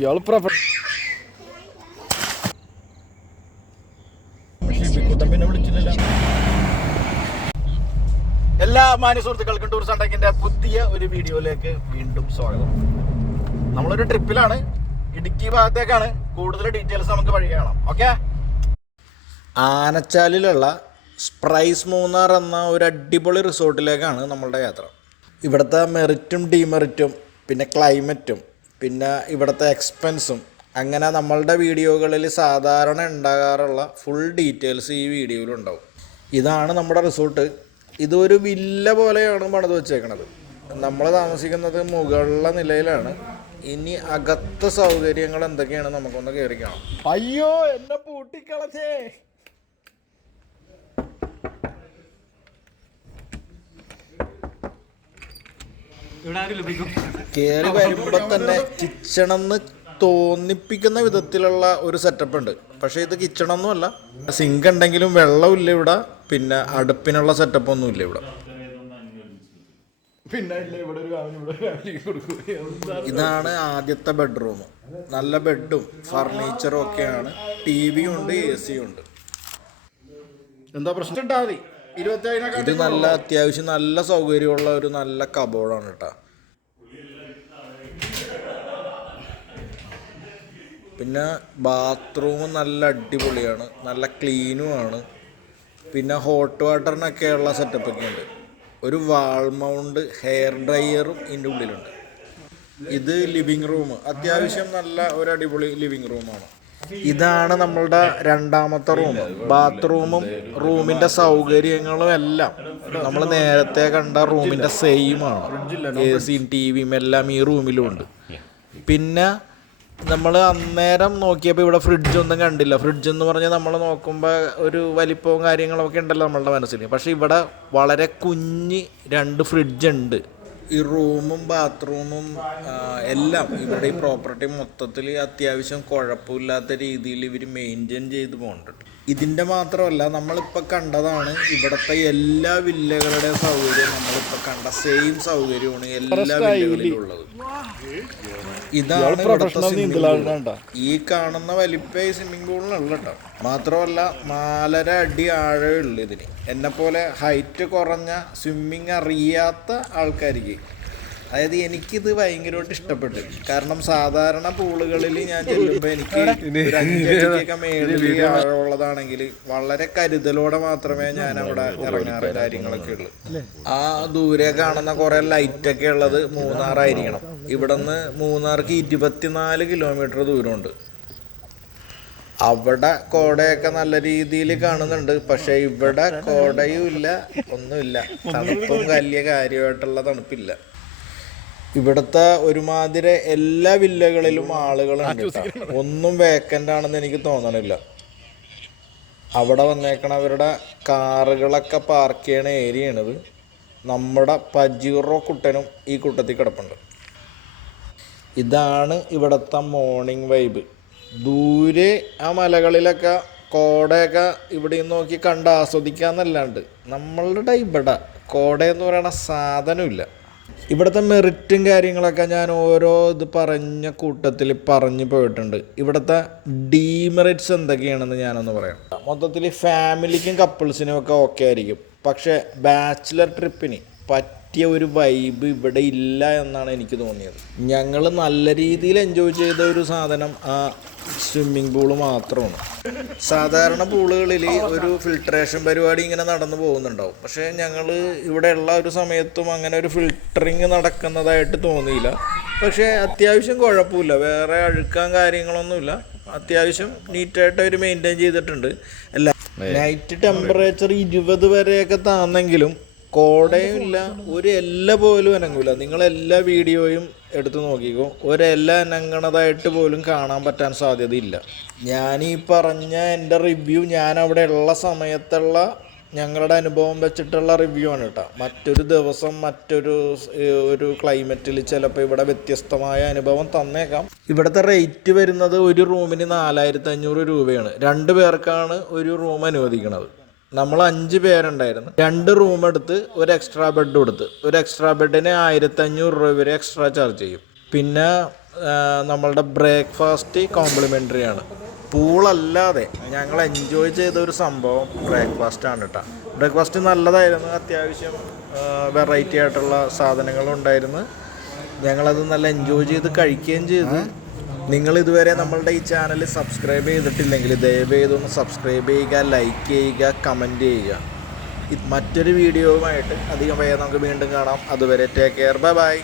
ഇയാൾ പിന്നെ വിളിച്ചില്ല. എല്ലാ മാന്യ സുഹൃത്തുക്കൾക്കും ടൂറിസ്റ്റ് അണ്ടക്കിന്റെ പുതിയ ഒരു വീഡിയോയിലേക്ക് വീണ്ടും സ്വാഗതം. നമ്മളൊരു ട്രിപ്പിലാണ്, ഇടുക്കി ഭാഗത്തേക്കാണ്. കൂടുതൽ ഡീറ്റെയിൽസ് നമുക്ക് വഴി കാണാം. ഓക്കെ. ആനച്ചാലിലുള്ള സ്പ്രൈസ് മൂന്നാർ എന്ന ഒരു അടിപൊളി റിസോർട്ടിലേക്കാണ് നമ്മളുടെ യാത്ര. ഇവിടുത്തെ മെറിറ്റും ഡിമെറിറ്റും പിന്നെ ക്ലൈമറ്റും പിന്നെ ഇവിടുത്തെ എക്സ്പെൻസും അങ്ങനെ നമ്മളുടെ വീഡിയോകളിൽ സാധാരണ ഉണ്ടാകാറുള്ള ഫുൾ ഡീറ്റെയിൽസ് ഈ വീഡിയോയിലുണ്ടാവും. ഇതാണ് നമ്മുടെ റിസോർട്ട്. ഇതൊരു വില്ല പോലെയാണ് പണിത് വെച്ചേക്കണത്. നമ്മൾ താമസിക്കുന്നത് മുകളിലെ നിലയിലാണ്. ഇനി അകത്തെ സൗകര്യങ്ങൾ എന്തൊക്കെയാണ് നമുക്കൊന്ന് കയറി കാണാം. അയ്യോ, എന്നെ പൂട്ടിക്കളച്ചേ. കയറി വരുമ്പോൾ തന്നെ കിച്ചണെന്ന് തോന്നിപ്പിക്കുന്ന വിധത്തിലുള്ള ഒരു സെറ്റപ്പ് ഉണ്ട്. പക്ഷേ ഇത് കിച്ചണൊന്നുമല്ല. സിങ്ക് ഉണ്ടെങ്കിലും വെള്ളമില്ല ഇവിടെ. പിന്നെ അടുപ്പിനുള്ള സെറ്റപ്പ് ഒന്നും ഇല്ല ഇവിടെ. ഇതാണ് ആദ്യത്തെ ബെഡ്റൂം. നല്ല ബെഡും ഫർണിച്ചറും ഒക്കെയാണ്. ടിവിയും ഉണ്ട്, AC ഉണ്ട്. എന്താ പ്രശ്നം ഇട്ടാ മതി. ഇത് നല്ല അത്യാവശ്യം നല്ല സൗകര്യമുള്ള ഒരു നല്ല കബോർഡാണ് കേട്ടോ. പിന്നെ ബാത്റൂമും നല്ല അടിപൊളിയാണ്, നല്ല ക്ലീനുമാണ്. പിന്നെ ഹോട്ട് വാട്ടറിനൊക്കെയുള്ള സെറ്റപ്പൊക്കെ ഉണ്ട്. ഒരു വാൾ മൗണ്ട് ഹെയർ ഡ്രയറും ഇതിൻ്റെ ഉള്ളിലുണ്ട്. ഇത് ലിവിങ് റൂം, അത്യാവശ്യം നല്ല ഒരു അടിപൊളി ലിവിങ് റൂമാണ്. ഇതാണ് നമ്മളുടെ രണ്ടാമത്തെ റൂം. ബാത്റൂമും റൂമിൻ്റെ സൗകര്യങ്ങളും എല്ലാം നമ്മൾ നേരത്തെ കണ്ട റൂമിൻ്റെ സെയിമാണ്. AC-യും TV-യും എല്ലാം ഈ റൂമിലും ഉണ്ട്. പിന്നെ നമ്മൾ അന്നേരം നോക്കിയപ്പോൾ ഇവിടെ ഫ്രിഡ്ജൊന്നും കണ്ടില്ല. ഫ്രിഡ്ജ് എന്ന് പറഞ്ഞാൽ നമ്മൾ നോക്കുമ്പോൾ ഒരു വലിപ്പവും കാര്യങ്ങളൊക്കെ ഉണ്ടല്ലോ നമ്മളുടെ മനസ്സിൽ. പക്ഷേ ഇവിടെ വളരെ കുഞ്ഞ് 2 ഫ്രിഡ്ജ് ഉണ്ട്. ഈ റൂമും ബാത്റൂമും എല്ലാം ഇവിടെ ഈ പ്രോപ്പർട്ടി മൊത്തത്തിൽ അത്യാവശ്യം കുഴപ്പമില്ലാത്ത രീതിയിൽ ഇവർ മെയിൻറ്റെയിൻ ചെയ്ത് പോകുന്നുണ്ട്. ഇതിൻ്റെ മാത്രമല്ല, നമ്മളിപ്പോൾ കണ്ടതാണ് ഇവിടുത്തെ എല്ലാ വില്ലകളുടെ സൗകര്യം. നമ്മളിപ്പോൾ കണ്ട സെയിം സൗകര്യമാണ് എല്ലാ വില്ലകളിലും ഉള്ളത്. ഇതാണ് ഇവിടുത്തെ സ്വിമ്മിംഗ് പൂൾ. ഈ കാണുന്ന വലിപ്പ ഈ സ്വിമ്മിംഗ് പൂളിനുള്ള കേട്ടോ. മാത്രമല്ല 4.5 അടി ആഴമുള്ളൂ ഇതിന്. എന്നെപ്പോലെ ഹൈറ്റ് കുറഞ്ഞ സ്വിമ്മിങ് അറിയാത്ത ആൾക്കാർക്ക്, അതായത് എനിക്കിത് ഭയങ്കരമായിട്ട് ഇഷ്ടപ്പെട്ടു. കാരണം സാധാരണ പൂളുകളിൽ ഞാൻ ചെല്ലുമ്പോൾ എനിക്ക് ഒരു 5 അടിക്കൊക്കെ മേളിൽ ആഴമുള്ളതാണെങ്കിൽ വളരെ കരുതലോടെ മാത്രമേ ഞാൻ അവിടെ ഇറങ്ങാറ് കാര്യങ്ങളൊക്കെ ഉള്ളു. ആ ദൂരെ കാണുന്ന കുറേ ലൈറ്റൊക്കെ ഉള്ളത് മൂന്നാറായിരിക്കണം. ഇവിടെ നിന്ന് മൂന്നാർക്ക് 24 കിലോമീറ്റർ ദൂരമുണ്ട്. അവിടെ കോടയൊക്കെ നല്ല രീതിയിൽ കാണുന്നുണ്ട്. പക്ഷെ ഇവിടെ കോടയും ഇല്ല, ഒന്നുമില്ല. തണുപ്പും വലിയ കാര്യമായിട്ടുള്ള തണുപ്പില്ല. ഇവിടുത്തെ ഒരുമാതിരി എല്ലാ വില്ലകളിലും ആളുകളുണ്ട്. ഒന്നും വേക്കൻ്റ് ആണെന്ന് എനിക്ക് തോന്നണില്ല. അവിടെ വന്നേക്കണവരുടെ കാറുകളൊക്കെ പാർക്ക് ചെയ്യണ ഏരിയയാണിത്. നമ്മുടെ പജീറോ കുട്ടനും ഈ കൂട്ടത്തിൽ കിടപ്പുണ്ട്. ഇതാണ് ഇവിടുത്തെ മോർണിംഗ് വൈബ്. ദൂരെ ആ മലകളിലൊക്കെ കോടയൊക്കെ ഇവിടെ നോക്കി കണ്ട് ആസ്വദിക്കാന്നല്ലാണ്ട് നമ്മളുടെ ഇവിടെ കോടയെന്ന് പറയുന്ന സാധനമില്ല. ഇവിടുത്തെ മെറിറ്റും കാര്യങ്ങളൊക്കെ ഞാൻ ഓരോ ഇത് പറഞ്ഞ കൂട്ടത്തിൽ പറഞ്ഞു പോയിട്ടുണ്ട്. ഇവിടുത്തെ ഡീമെറിറ്റ്സ് എന്തൊക്കെയാണെന്ന് ഞാനൊന്ന് പറയാം. മൊത്തത്തിൽ ഫാമിലിക്കും കപ്പിൾസിനും ഒക്കെ ഓക്കെ ആയിരിക്കും. പക്ഷേ ബാച്ചിലർ ട്രിപ്പിന് പറ്റിയ ഒരു വൈബ് ഇവിടെ ഇല്ല എന്നാണ് എനിക്ക് തോന്നിയത്. ഞങ്ങൾ നല്ല രീതിയിൽ എൻജോയ് ചെയ്ത ഒരു സാധനം ആ സ്വിമ്മിംഗ് പൂള് മാത്രമാണ്. സാധാരണ പൂളുകളിൽ ഒരു ഫിൽട്രേഷൻ പരിപാടി ഇങ്ങനെ നടന്നു പോകുന്നുണ്ടാവും. പക്ഷേ ഞങ്ങൾ ഇവിടെയുള്ള ഒരു സമയത്തും അങ്ങനെ ഒരു ഫിൽറ്ററിങ് നടക്കുന്നതായിട്ട് തോന്നിയില്ല. പക്ഷേ അത്യാവശ്യം കുഴപ്പമില്ല, വേറെ അഴുക്കാൻ കാര്യങ്ങളൊന്നുമില്ല. അത്യാവശ്യം നീറ്റായിട്ട് അവർ മെയിൻറ്റെയിൻ ചെയ്തിട്ടുണ്ട്. അല്ല, നൈറ്റ് ടെമ്പറേച്ചർ 20 വരെയൊക്കെ താന്നെങ്കിലും കോടയും ഇല്ല, ഒരു എല്ല പോലും അനങ്ങൂല. നിങ്ങളെല്ലാ വീഡിയോയും എടുത്ത് നോക്കിക്കോ, ഒരെല്ല അനങ്ങണതായിട്ട് പോലും കാണാൻ പറ്റാൻ സാധ്യതയില്ല. ഞാനീ പറഞ്ഞ എൻ്റെ റിവ്യൂ ഞാൻ അവിടെ ഉള്ള സമയത്തുള്ള ഞങ്ങളുടെ അനുഭവം വെച്ചിട്ടുള്ള റിവ്യൂ ആണ് കേട്ടോ. മറ്റൊരു ദിവസം ഒരു ക്ലൈമറ്റിൽ ചിലപ്പോൾ ഇവിടെ വ്യത്യസ്തമായ അനുഭവം തന്നേക്കാം. ഇവിടുത്തെ റേറ്റ് വരുന്നത് ഒരു റൂമിന് 4500 രൂപയാണ്. 2 പേർക്കാണ് ഒരു റൂം അനുവദിക്കുന്നത്. നമ്മൾ 5 പേരുണ്ടായിരുന്നു. 2 റൂം എടുത്ത് ഒരു എക്സ്ട്രാ ബെഡ് കൊടുത്ത് ഒരു എക്സ്ട്രാ ബെഡിന് 1500 രൂപ വരെ എക്സ്ട്രാ ചാർജ് ചെയ്യും. പിന്നെ നമ്മളുടെ ബ്രേക്ക്ഫാസ്റ്റ് കോംപ്ലിമെൻ്ററി ആണ്. പൂളല്ലാതെ ഞങ്ങൾ എൻജോയ് ചെയ്തൊരു സംഭവം ബ്രേക്ക്ഫാസ്റ്റാണ് കേട്ടോ. ബ്രേക്ക്ഫാസ്റ്റ് നല്ലതായിരുന്നു, അത്യാവശ്യം വെറൈറ്റി ആയിട്ടുള്ള സാധനങ്ങളുണ്ടായിരുന്നു. ഞങ്ങളത് നല്ല എൻജോയ് ചെയ്ത് കഴിക്കുകയും ചെയ്തു. നിങ്ങൾ ഇതുവരെ നമ്മളുടെ ഈ ചാനൽ സബ്സ്ക്രൈബ് ചെയ്തിട്ടില്ലെങ്കിൽ ദയവ് ചെയ്തൊന്ന് സബ്സ്ക്രൈബ് ചെയ്യുക, ലൈക്ക് ചെയ്യുക, കമൻറ്റ് ചെയ്യുക. മറ്റൊരു വീഡിയോവുമായിട്ട് അധികം വേഗം നമുക്ക് വീണ്ടും കാണാം. അതുവരെ ടേക്ക് കെയർ, ബൈ ബൈ.